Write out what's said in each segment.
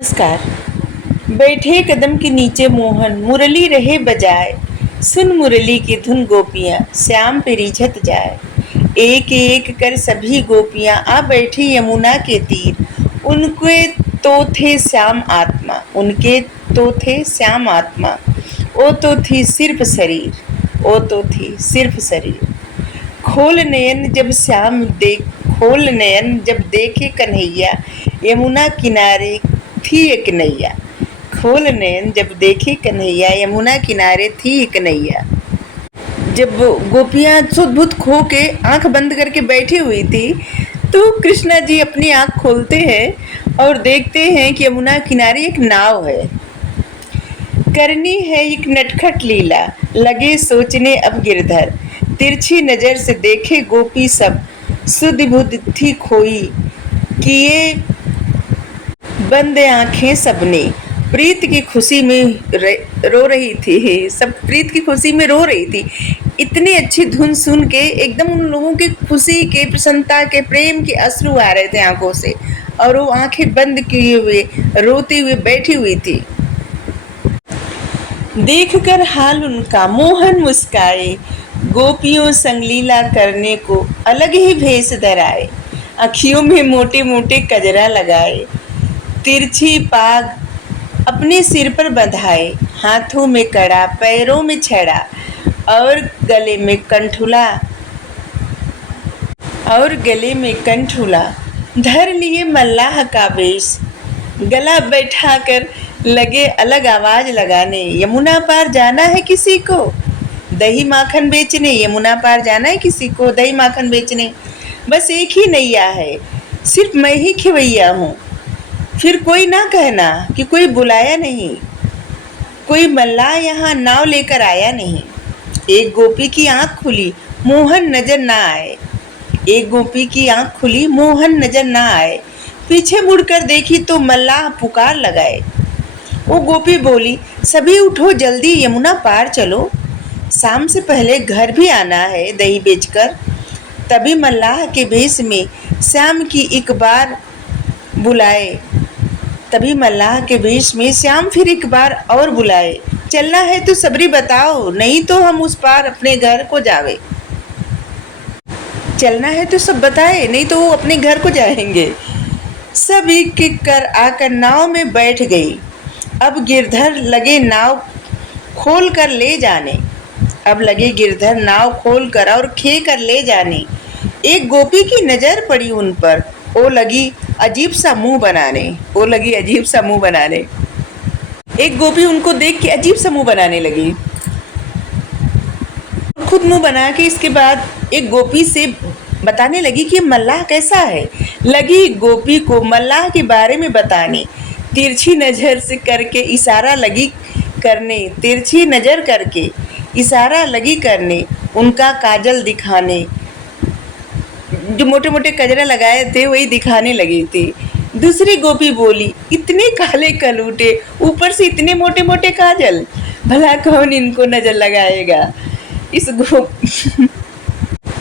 नमस्कार। बैठे कदम के नीचे मोहन मुरली रहे बजाए, सुन मुरली की धुन गोपियां श्याम पे रिझत जाए। एक एक कर सभी गोपियां आ बैठी यमुना के तीर, उनके तो थे श्याम आत्मा, उनके तो थे श्याम आत्मा। ओ तो थी सिर्फ शरीर, ओ तो थी सिर्फ शरीर। खोल नयन जब श्याम देख खोल नयन जब देखे कन्हैया, यमुना किनारे थी एक नैया। खोल नयन जब देखे कन्हैया, यमुना किनारे थी एक नैया। जब गोपियां सुध-बुध खो के आंख बंद करके बैठी हुई थी, तो कृष्णा जी अपनी आंख खोलते हैं और देखते हैं कि यमुना किनारे एक नाव है। करनी है एक नटखट लीला, लगे सोचने अब गिरधर। तिरछी नजर से देखे गोपी सब, सुध बुध थी खोई, किए बंद आंखें सबने। प्रीत की खुशी में रो रही थी, सब प्रीत की खुशी में रो रही थी। इतनी अच्छी धुन सुन के एकदम उन लोगों की खुशी के, प्रसन्नता के, प्रेम के अश्रु आ रहे थे आंखों से, और वो आंखें बंद किए हुए रोती हुई बैठी हुई थी। देखकर हाल उनका मोहन मुस्काए, गोपियों संग लीला करने को अलग ही भेष धराए। अखियों में मोटे मोटे कजरा लगाए, तिरछी पाग अपने सिर पर बंधाए। हाथों में कड़ा, पैरों में छड़ा, और गले में कंठुला धर लिए मल्लाह का वेश। गला बैठाकर लगे अलग आवाज लगाने, यमुना पार जाना है किसी को दही माखन बेचने, यमुना पार जाना है किसी को दही माखन बेचने। बस एक ही नैया है, सिर्फ मैं ही खिवैया हूँ। फिर कोई ना कहना कि कोई बुलाया नहीं, कोई मल्लाह यहाँ नाव लेकर आया नहीं। एक गोपी की आंख खुली, मोहन नजर ना आए। एक गोपी की आंख खुली, मोहन नजर ना आए। पीछे मुड़कर देखी तो मल्लाह पुकार लगाए। वो गोपी बोली, सभी उठो जल्दी यमुना पार चलो, शाम से पहले घर भी आना है दही बेचकर। तभी मल्लाह के भेष में श्याम की एक बार बुलाए तभी मल्लाह के वेश में श्याम फिर एक बार और बुलाए। चलना है तो सबरी बताओ, नहीं तो हम उस पार अपने घर को जावे। चलना है तो सब बताए, नहीं तो वो अपने घर को जाएंगे। सब एक एक कर आकर नाव में बैठ गई। अब गिरधर लगे नाव खोल कर ले जाने, अब लगे गिरधर नाव खोल कर और खे कर ले जाने। एक गोपी की नजर पड़ी उन पर, वो लगी अजीब सा मुंह बनाने। एक गोपी उनको देख के अजीब सा मुंह बनाने लगी, खुद मुंह बना के इसके बाद एक गोपी से बताने लगी कि मल्लाह कैसा है। लगी गोपी को मल्लाह के बारे में बताने, तिरछी नजर से करके इशारा लगी करने, तिरछी नजर करके इशारा लगी करने, उनका काजल दिखाने। जो मोटे मोटे कजरा लगाए थे वही दिखाने लगी थी। दूसरी गोपी बोली, इतने काले कलूटे, ऊपर से इतने मोटे मोटे काजल, भला कौन इनको नजर लगाएगा।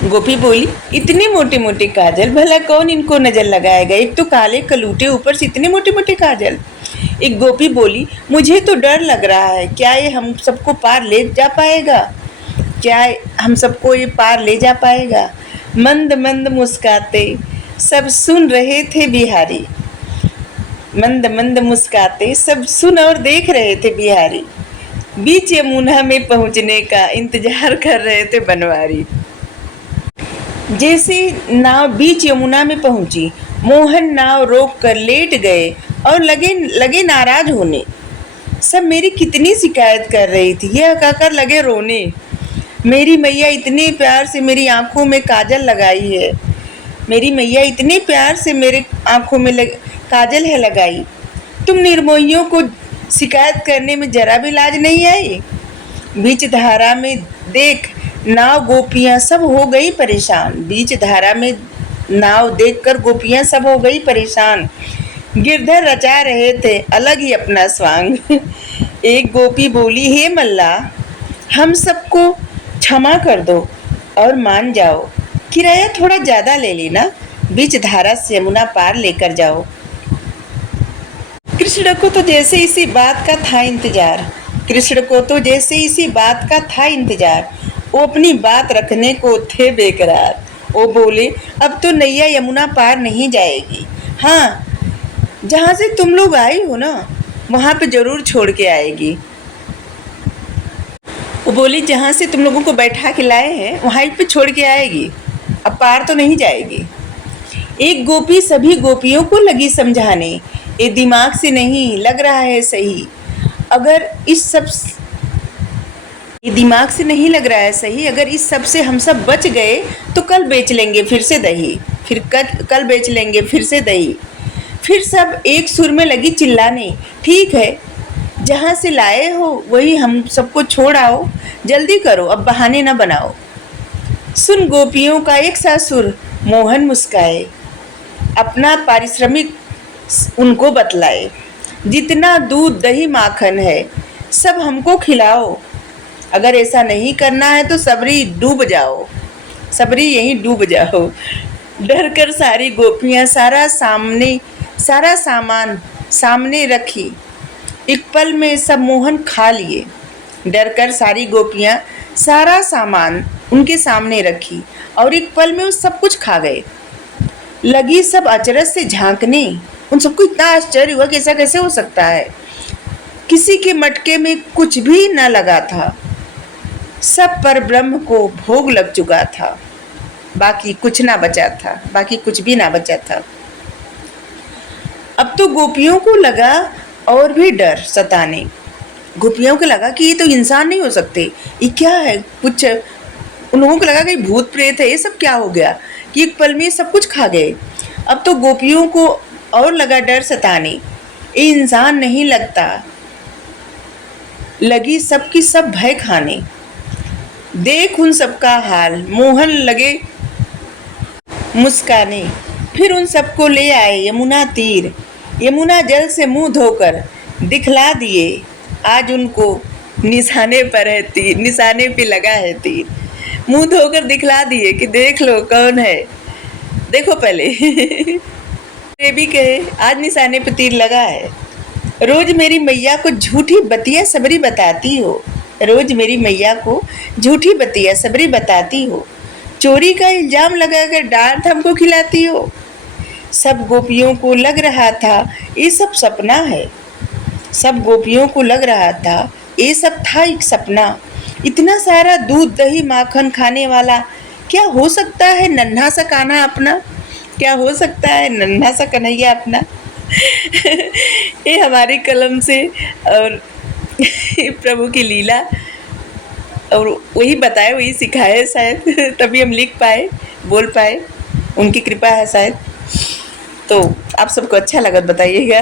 गोपी बोली, इतने मोटे मोटे काजल, भला कौन इनको नजर लगाएगा। एक तो काले कलूटे, ऊपर से इतने मोटे मोटे काजल। एक गोपी बोली, मुझे तो डर लग रहा है, क्या ये हम सबको पार ले जा पाएगा, क्या हम सबको ये पार ले जा पाएगा। मंद मंद मुस्काते सब सुन रहे थे बिहारी, मंद मंद मुस्काते सब सुन और देख रहे थे बिहारी। बीच यमुना में पहुंचने का इंतजार कर रहे थे बनवारी। जैसे नाव बीच यमुना में पहुंची, मोहन नाव रोक कर लेट गए और लगे नाराज होने। सब मेरी कितनी शिकायत कर रही थी, यह कहकर लगे रोने। मेरी मैया इतने प्यार से मेरी आंखों में काजल लगाई है, मेरी मैया इतने प्यार से मेरे आंखों में काजल है लगाई। तुम निर्मोहियों को शिकायत करने में जरा भी लाज नहीं आई। बीच धारा में देख नाव गोपियां सब हो गई परेशान, बीच धारा में नाव देखकर गोपियां सब हो गई परेशान। गिरधर रचा रहे थे अलग ही अपना स्वांग। एक गोपी बोली, हे मल्लाह, हम सबको क्षमा कर दो और मान जाओ, किराया थोड़ा ज़्यादा ले लेना, बीच धारा से यमुना पार लेकर जाओ। कृष्ण को तो जैसे इसी बात का था इंतजार, कृष्ण को तो जैसे इसी बात का था इंतजार, वो अपनी बात रखने को थे बेकरार। वो बोले अब तो नैया यमुना पार नहीं जाएगी, हाँ जहाँ से तुम लोग आई हो ना वहाँ पे जरूर छोड़ के आएगी। वो बोली जहाँ से तुम लोगों को बैठा के लाए हैं वहाँ पे छोड़ के आएगी, अब पार तो नहीं जाएगी। एक गोपी सभी गोपियों को लगी समझाने, ये दिमाग से नहीं लग रहा है सही, अगर इस सब ये दिमाग से नहीं लग रहा है सही, अगर इस सब से हम सब बच गए तो कल बेच लेंगे फिर से दही, फिर कल बेच लेंगे फिर से दही। फिर सब एक सुर में लगी चिल्लाने, ठीक है जहाँ से लाए हो वही हम सबको छोड़ आओ, जल्दी करो अब बहाने न बनाओ। सुन गोपियों का एक सा सुर, मोहन मुस्काए, अपना पारिश्रमिक उनको बतलाए, जितना दूध दही माखन है सब हमको खिलाओ, अगर ऐसा नहीं करना है तो सबरी डूब जाओ, सबरी यहीं डूब जाओ। डर कर सारी गोपियाँ सारा सामान सामने रखी, एक पल में सब मोहन खा लिए। डर कर सारी गोपियाँ सारा सामान उनके सामने रखी और एक पल में वो सब कुछ खा गए। लगी सब अचरज से झांकने, उन सबको इतना आश्चर्य हुआ कि ऐसा कैसे हो सकता है, किसी के मटके में कुछ भी न लगा था, सब पर ब्रह्म को भोग लग चुका था, बाकी कुछ ना बचा था, बाकी कुछ भी ना बचा था। अब तो गोपियों को लगा और भी डर सताने, गोपियों को लगा कि ये तो इंसान नहीं हो सकते, ये क्या है, कुछ उन लोगों को लगा कि भूत प्रेत है, ये सब क्या हो गया कि एक पल में सब कुछ खा गए। अब तो गोपियों को और लगा डर सताने, ये इंसान नहीं लगता, लगी सबकी सब भय खाने। देख उन सबका हाल, मोहन लगे मुस्काने, फिर उन सबको ले आए यमुना तीर, यमुना जल से मुंह धोकर दिखला दिए, आज उनको निशाने पर है तीर, निशाने पे लगा है तीर, मुंह धोकर दिखला दिए कि देख लो कौन है, देखो पहले ये भी कहे आज निशाने पे तीर लगा है। रोज मेरी मैया को झूठी बतिया सबरी बताती हो, रोज मेरी मैया को झूठी बतिया सबरी बताती हो, चोरी का इल्जाम लगाकर डांट हमको खिलाती हो। सब गोपियों को लग रहा था ये सब सपना है, सब गोपियों को लग रहा था ये सब था एक सपना, इतना सारा दूध दही माखन खाने वाला क्या हो सकता है नन्हा सा कान्हा अपना, क्या हो सकता है नन्हा सा कन्हैया अपना। ये हमारी कलम से और प्रभु की लीला और वही बताए वही सिखाए शायद, तभी हम लिख पाए बोल पाए, उनकी कृपा है शायद। तो आप सबको अच्छा लगा बताइएगा।